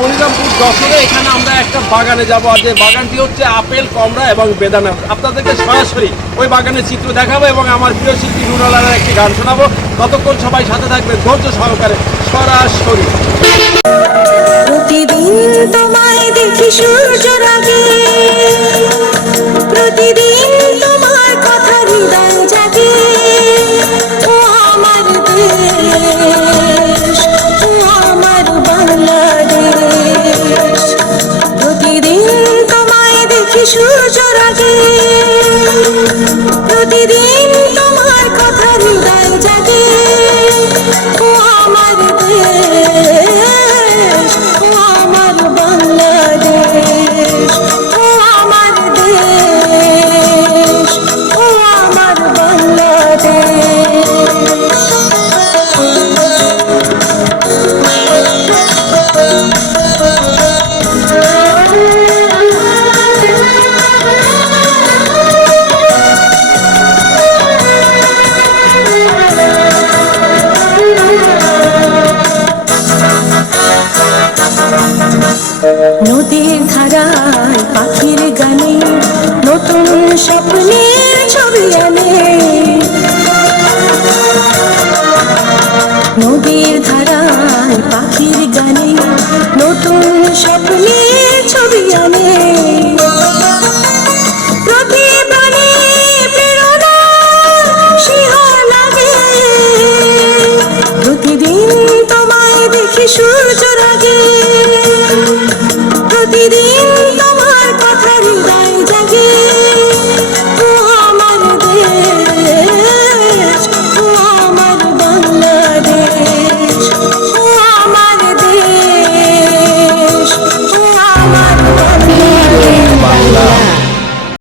মনিরামপুর যশোরে। এখানে আমরা একটা বাগানে যাব, আর যে বাগানটি হচ্ছে আপেল, কমলা এবং বেদানা। আপনাদেরকে সরাসরি ওই বাগানের চিত্র দেখাবো এবং আমার প্রিয় শিল্পী নুরুল আলার একটি গান শোনাবো। ততক্ষণ সবাই সাথে থাকবে ধৈর্য সহকারে সরাসরি। প্রতিদিন তোমায় দেখি সূর্যের আগে, প্রতিদিন তোমার কথা হৃদয় জাগে। ও আমার দেশ, ও আমার বাংলাদেশ। প্রতিদিন তোমায় দেখি সূর্যের আগে, প্রতিদিন তোমার কথা হৃদয় জাগে। ও আমার দেশ, ও আমার বাংলাদেশ।